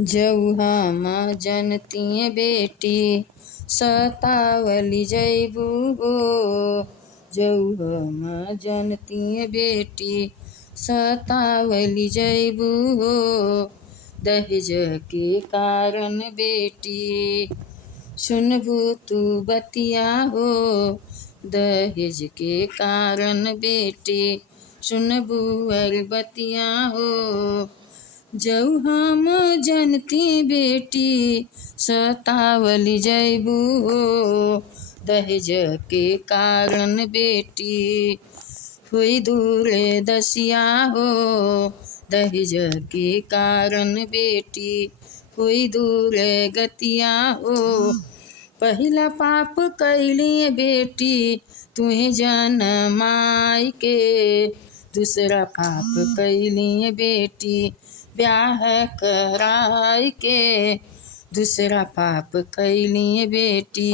जऊ हम जनती बेटी सतावली जैबू हो। जऊ हम जनती बेटी सतावली जैबू हो। दहेज के कारण बेटी सुनबू तू बतिया हो। दहेज के कारण बेटी सुनबू अर बतिया हो। जऊ हम जनती बेटी सतावली जैबू हो। दहेज के कारण बेटी हुई दूर दसिया हो। दहेज के कारण बेटी हुई दूर गतिया हो। पहिला पाप कैली बेटी तुम्हें जनमाई के। दूसरा पाप कैली बेटी ब्याह कराई के। दूसरा पाप कैली बेटी।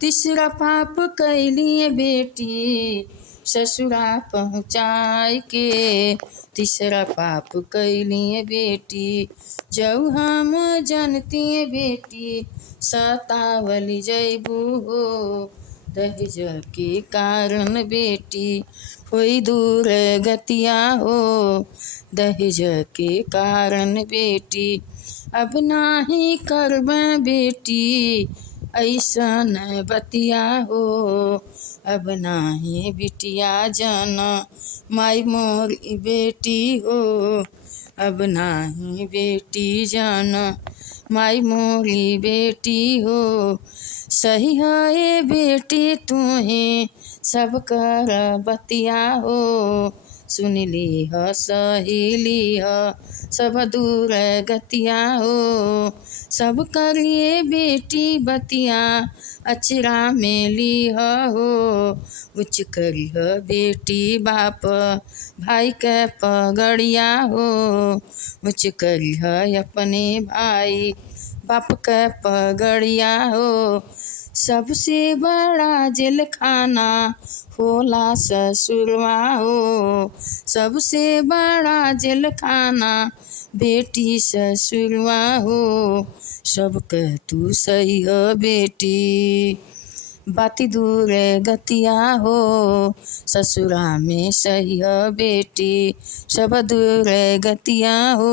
तीसरा पाप कैली बेटी ससुरा पहुँचाई के। तीसरा पाप कैली बेटी जऊ हम जनती बेटी सतावली जैबू हो। दहेज के कारण बेटी हुई दूर गतिया हो। दहेज के कारण बेटी अब नाही करब बेटी ऐसन बतिया हो। अब नाही बिटिया जन माई मोर बेटी हो। अब नाही बेटी जन माई मोरी बेटी हो। सही है बेटी तुम्हें सब कर बतिया हो। सुन ली ह सहेली ह सब दूर गतिया हो। सब करिए बेटी बतिया अचरा में ली हो। उच्च करी ह बेटी बाप भाई के पगड़िया हो। उच्च करी ह अपने भाई बाप के पगड़िया हो। सबसे बड़ा जेल खाना होला ससुरवा हो। सबसे बड़ा जेल खाना बेटी ससुरवा हो। सबके तू सही हो बेटी बाती दूर गतिया हो। ससुरा में सही हो बेटी सब दूर गतिया हो।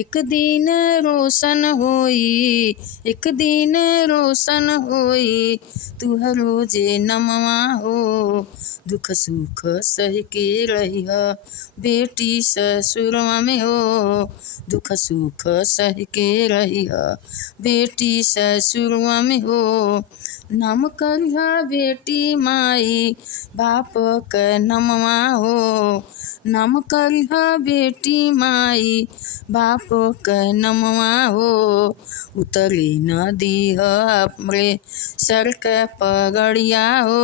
एक दिन रोशन होई एक दिन रोशन होई तुहरो जे नमवा हो। दुख सुख सह के रही बेटी ससुरवा में हो। दुख सुख सह के रही बेटी ससुरवा में हो। नाम करिहा बेटी माई बाप के नमवा हो। नाम करिहा बेटी माई बाप के नमवा हो। उतरी न दीह हमरे सर के पगड़िया हो।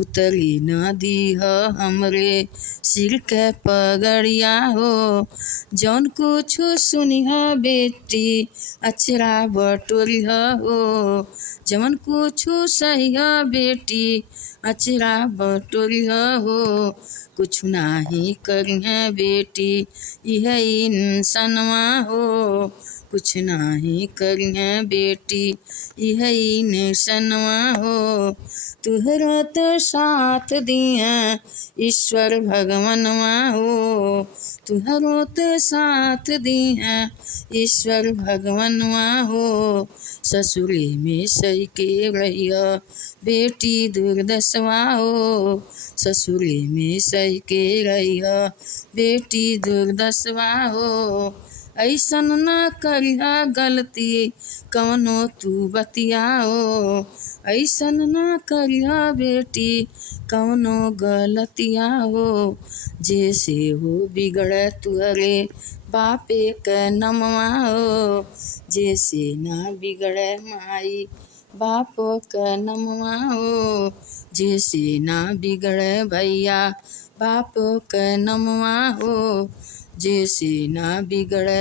उतरी न दीह हमरे सिर के पगड़िया हो। जौन कुछ सुनिह बेटी अचरा बटोरिह हो। जवन कुछ सहिह बेटी अचरा बटोरिह हो। कुछ नाही करिह बेटी यह इंसनवा हो। कुछ नाही करिह बेटी यह इंसनवा हो। तुहरा तो साथ दिया ईश्वर भगवनवा हो। तुहरो तो साथ दिया ईश्वर भगवनवा हो। ससुरे में सही के रहिया बेटी दुर्दशवा हो। ससुरे में सही के रहिया बेटी दुर्दशवा हो। ऐसन न करिहा गलती कवनो तू बतिया हो। ऐसन न करिहा बेटी कवनो गलतिया हो। जैसे हो बिगड़े तुहरे बापे के नमवा हो। जैसे ना बिगड़े माई बाप के नमवा हो। जैसे ना बिगड़े भैया बाप के नमवा हो। जैसे ना बिगड़े